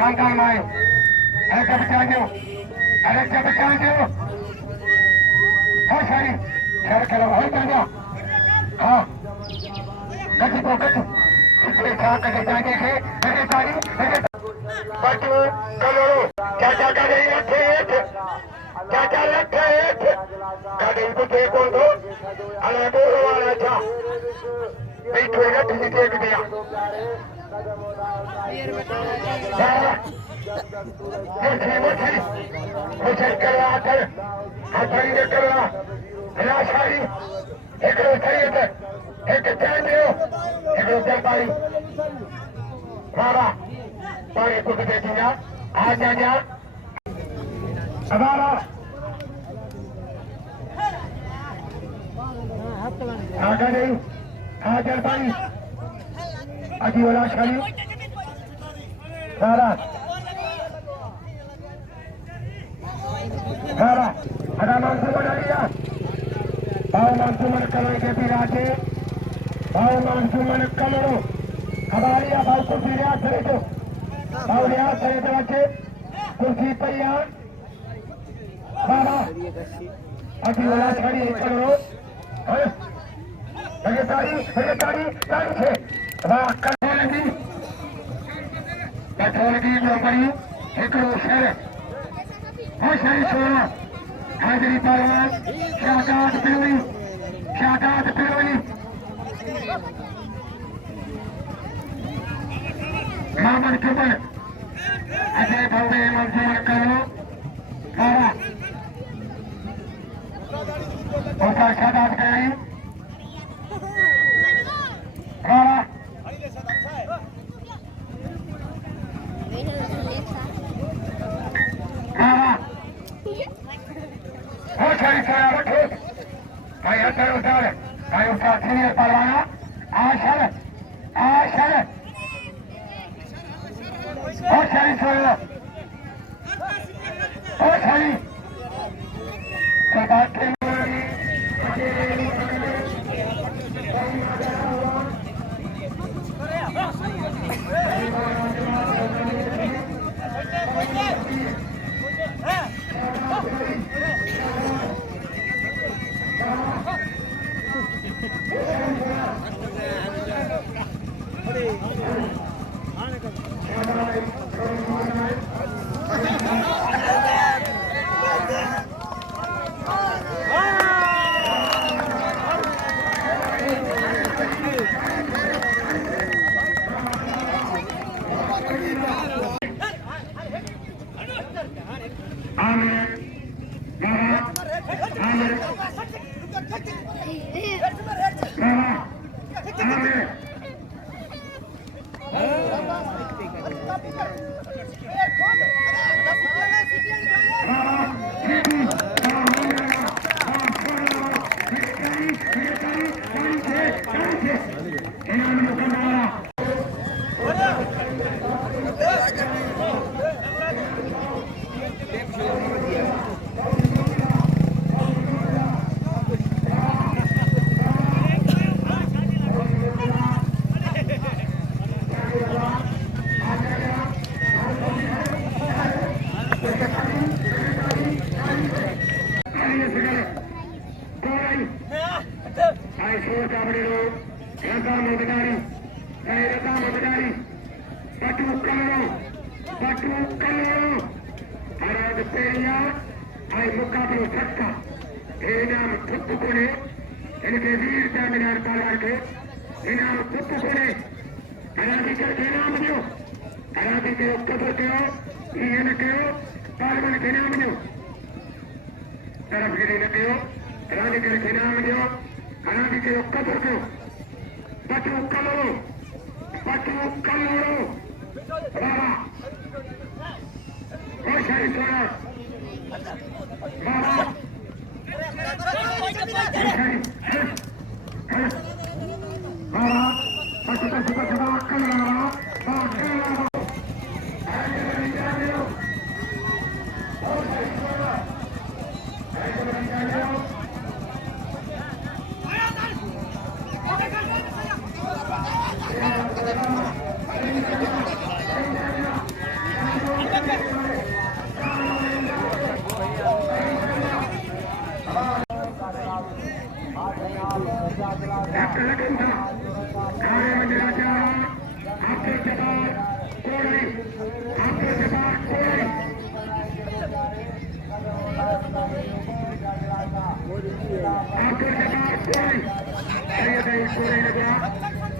खानदान में ऐसा बचा दो, ऐसा बचा दो। हाँ सारी खैर खेलो हो जाएगा। हाँ कच्ची को कच्ची कितने खा कच्चे जाएंगे थे ऐसे सारी ऐसे बच्चों चलो क्या क्या कर रही है थे क्या क्या लगता है क्या दिन को थे कौन दो अलग बोलो वाला था बीच में ठीक देख दिया मुझे करवा कर हथाई ने करवा राशारी एक रोसाई है एक ध्यान दियो एक रोसाई पाई बाबा पानी कुछ दे दिया आ जा जा हमारा आजा नहीं आजा पानी अजी वाला शाली सारा सारा ada mansuman dia bau mansuman kalau ke piraje bau mansuman kalau kabaria bau ko pira sare to bau dia sare to ache kursi paya baba adi wala chari karo hai lagi tari che ba kalani batolgi no bari ekro sare hai sare sola हाजिरी परवान शाकात पिरोई मामन Koeman Ajay भव्य मंजूर करो सारा उसका शादात कराई सारा सारी सारा रखो भाई अंदर उतार भाई उसका सीनियर परवाना आशर और सारी सोलो और सारी बात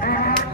Korea